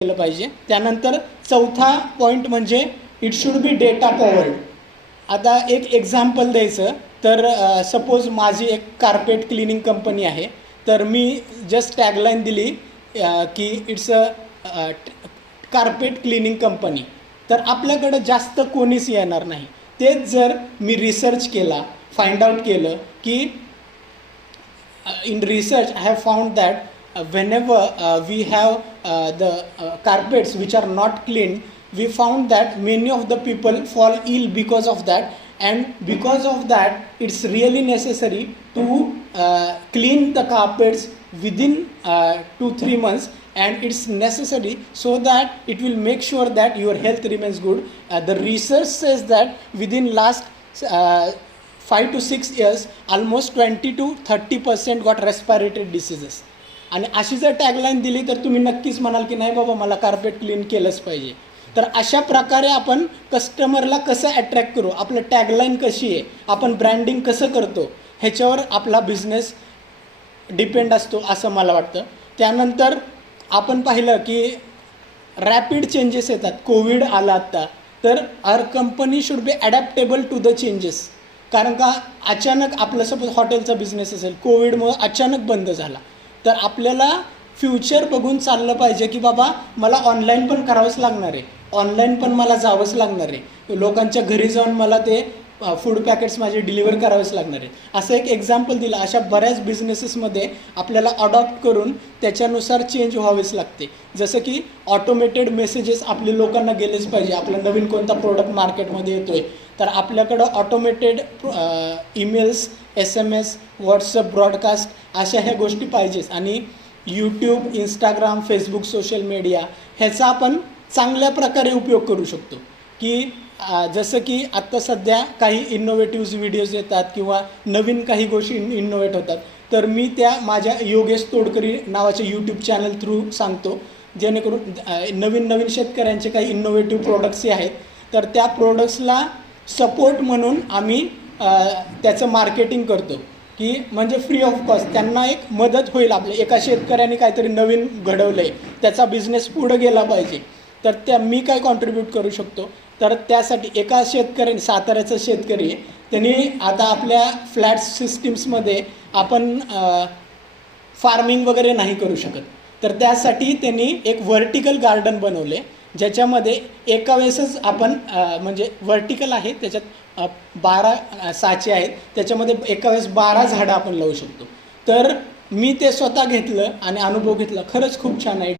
केलं पाहिजे। त्यानंतर चौथा पॉईंट म्हणजे it should be data powered. आता एक एक्झाम्पल द्यायचं तर सपोज माझी एक कार्पेट क्लिनिंग कंपनी आहे, तर मी जस्ट टॅगलाईन दिली की it's a carpet cleaning company, तर आपल्याकडं जास्त कोणीच येणार नाही। तेच जर मी रिसर्च केला, फाइंड आउट केलं की in research I have found that whenever we have the carpets which are not cleaned, we found that many of the people fall ill because of that, and because of that it's really necessary to clean the carpets within 2-3 months, and it's necessary so that it will make sure that your health remains good. The research says that within last 5 to 6 years almost 20 to 30% got respiratory diseases. आणि अशी जर tagline दिली तर तुम्ही नक्कीच म्हणाल की नाही बाबा मला कार्पेट क्लीन केलंच पाहिजे। तर अशा प्रकारे आपण कस्टमरला कसं अट्रॅक्ट करू, आपलं टॅगलाईन कशी आहे, आपण ब्रँडिंग कसं करतो, ह्याच्यावर आपला बिझनेस डिपेंड असतो असं मला वाटतं। त्यानंतर आपण पाहिलं की रॅपिड चेंजेस येतात। कोविड आला आत्ता, तर our company should be adaptable to the changes. कारण का अचानक आपलं सपोज हॉटेलचा बिझनेस असेल, कोविडमुळे अचानक बंद झाला, तर आपल्याला फ्युचर बघून चाललं पाहिजे की बाबा मला ऑनलाईन पण करावंच लागणार आहे, ऑनलाईन पण मला जावंच लागणार आहे, लोकांच्या घरी जाऊन मला ते फूड पॅकेट्स माझे डिलिव्हर करावेच लागणार आहे। असं एक एक्झाम्पल दिलं। अशा बऱ्याच बिझनेसेसमध्ये आपल्याला अडॉप्ट करून त्याच्यानुसार चेंज व्हावेच लागते। जसं की ऑटोमेटेड मेसेजेस आपले लोकांना गेलेच पाहिजे। आपला नवीन कोणता प्रोडक्ट मार्केटमध्ये येतो आहे तर आपल्याकडं automated emails, SMS, WhatsApp broadcast अशा ह्या गोष्टी पाहिजेच। आणि YouTube, Instagram, Facebook, social media ह्याचा आपण चांगल्या प्रकारे उपयोग करू शकतो। की जसं की आत्ता सध्या काही इनोव्हेटिव्ह व्हिडिओज येतात किंवा नवीन काही गोष्टी इनोव्हेट होतात, तर मी त्या माझ्या योगेश तोडकरी नावाच्या यूट्यूब चॅनल थ्रू सांगतो, जेणेकरून नवीन शेतकऱ्यांचे काही इनोव्हेटिव्ह प्रोडक्ट्स आहेत तर त्या प्रोडक्ट्सला सपोर्ट म्हणून आम्ही त्याचं मार्केटिंग करतो, की म्हणजे फ्री ऑफ कॉस्ट त्यांना एक मदत होईल। आपल्या एका शेतकऱ्याने काहीतरी नवीन घडवलं आहे, त्याचा बिझनेस पुढे गेला पाहिजे, तर मी काय कॉन्ट्रीब्यूट करू शकतो, तर त्यासाठी एका शेतकऱ्याने, साताऱ्याचा शेतकरी, त्यांनी आता आपल्या फ्लॅट सिस्टीम्समध्ये आपण फार्मिंग वगैरे नाही करू शकत, तर त्यासाठी त्यांनी एक व्हर्टिकल गार्डन बनवले, ज्याच्यामध्ये एका वेळेसच आपण म्हणजे व्हर्टिकल आहे, त्याच्यात 12 साचे आहेत, त्याच्यामध्ये एका वेळेस 12 झाडं आपण लावू शकतो। तर मी ते स्वतः घेतलं आणि अनुभव घेतला, खरंच खूप छान आहे।